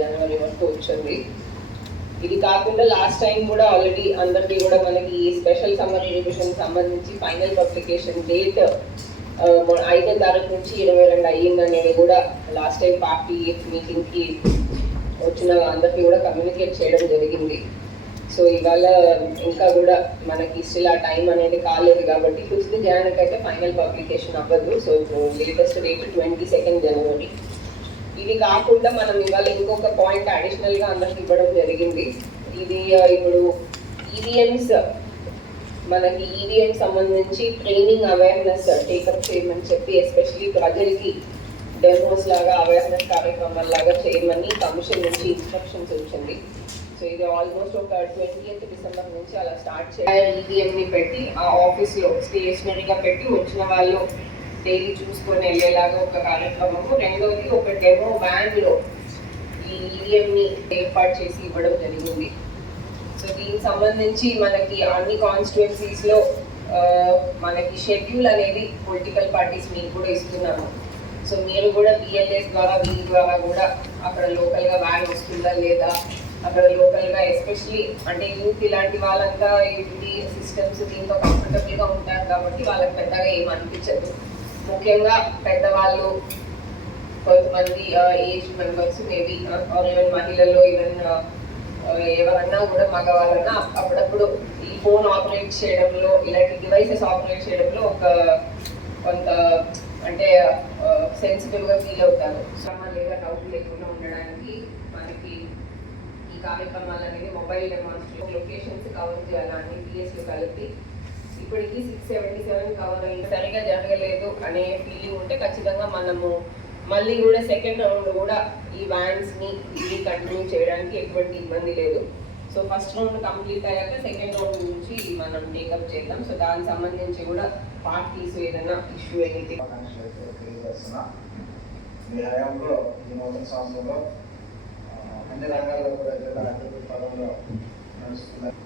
జనవరి వరకు వచ్చింది. ఇది కాకుండా లాస్ట్ టైం కూడా ఆల్రెడీ అందరికీ కూడా మనకి ఈ స్పెషల్ సమ్మర్ ఎడ్యుకేషన్ సంబంధించి ఫైనల్ పబ్లికేషన్ డేట్ ఐదో తారీఖు నుంచి ఇరవై రెండు అయ్యింది అనేది కూడా లాస్ట్ టైం పార్టీ మీటింగ్కి వచ్చిన అందరికీ కూడా కమ్యూనికేట్ చేయడం జరిగింది. సో ఇవాళ ఇంకా కూడా మనకి స్టిల్ ఆ టైం అనేది కాలేదు కాబట్టి ఫిఫ్త్ జనవరికి అయితే ఫైనల్ పబ్లికేషన్ అవ్వదు. So latest date twenty second January ఇది కాకుండా మనం ఇవాళ ఇంకొక పాయింట్ అడిషనల్గా అందరికి ఇవ్వడం జరిగింది. ఇది ఇప్పుడు ఈవీఎంస్ మనకి ఈవీఎం సంబంధించి ట్రైనింగ్ అవేర్నెస్ టేకప్ చేయమని చెప్పి ఎస్పెషలీ ప్రజలకి డెమోస్ లాగా అవేర్నెస్ కార్యక్రమాల లాగా చేయమని కమిషన్ నుంచి ఇన్స్ట్రక్షన్స్ వచ్చింది. సో ఇది ఆల్మోస్ట్ ఒక ట్వంటీ డిసెంబర్ నుంచి అలా స్టార్ట్ చేయాలి ఈవీఎంని పెట్టి ఆ ఆఫీస్లో స్టేషనరీగా పెట్టి వచ్చిన వాళ్ళు డైలీ చూసుకొని వెళ్ళేలాగా ఒక కార్యక్రమము. రెండోది ఒక డెమో వ్యాన్లో ఈ ఈవీఎం ఏర్పాటు చేసి ఇవ్వడం జరిగింది. సో దీనికి సంబంధించి మనకి అన్ని కాన్స్టిట్యున్సీస్లో మనకి షెడ్యూల్ అనేది పొలిటికల్ పార్టీస్ మీకు కూడా ఇస్తున్నాము. సో మీరు కూడా బిఎల్ఎస్ ద్వారా వీళ్ళ ద్వారా కూడా అక్కడ లోకల్గా వ్యాన్ వస్తుందా లేదా? అక్కడ లోకల్గా ఎస్పెషలీ అంటే యూత్ ఇలాంటి వాళ్ళంతా ఏంటి? సిస్టమ్స్ దీంతో కంఫర్టబుల్గా ఉంటారు కాబట్టి వాళ్ళకి పెద్దగా ఏం అనిపించదు. ముఖ్యంగా పెద్దవాళ్ళు కొంతమంది age members maybe or even మహిళల్లో ఈవెన్ ఎవరన్నా కూడా మగవాళ్ళన్నా అప్పుడప్పుడు ఈ ఫోన్ ఆపరేట్ చేయడంలో ఇలాంటి డివైసెస్ ఆపరేట్ చేయడంలో ఒక కొంత అంటే సెన్సిటివ్గా ఫీల్ అవుతారు. శ్రమ లేదా డౌట్ లేకుండా ఉండడానికి మనకి ఈ కార్యక్రమాలు అనేది మొబైల్ డెమాన్స్ట్రేషన్ లొకేషన్స్ కవర్ చేయాలని పిఎస్లు కలిపి ఇప్పటికి సిక్స్ సెవెంటీ సెవెన్ కవర్ అయింది. సరిగా జరగలేదు అనే ఫీలింగ్ ఉంటే ఖచ్చితంగా మనము మళ్ళీ కూడా సెకండ్ రౌండ్ కూడా ఈ వ్యాన్స్ని ఇది కంటిన్యూ చేయడానికి ఎటువంటి ఇబ్బంది లేదు. సో ఫస్ట్ రౌండ్ కంప్లీట్ అయ్యాక సెకండ్ రౌండ్ నుంచి మనం టేకప్ చేద్దాం. సో దానికి సంబంధించి కూడా పార్టీస్ ఏదైనా ఇష్యూ అయితే మీ హయాంలో ఈ నూతన సంవత్సరంలో అన్ని రంగాల్లో కూడా జిల్లా అభివృద్ధి పదంలో నడుస్తున్నారు.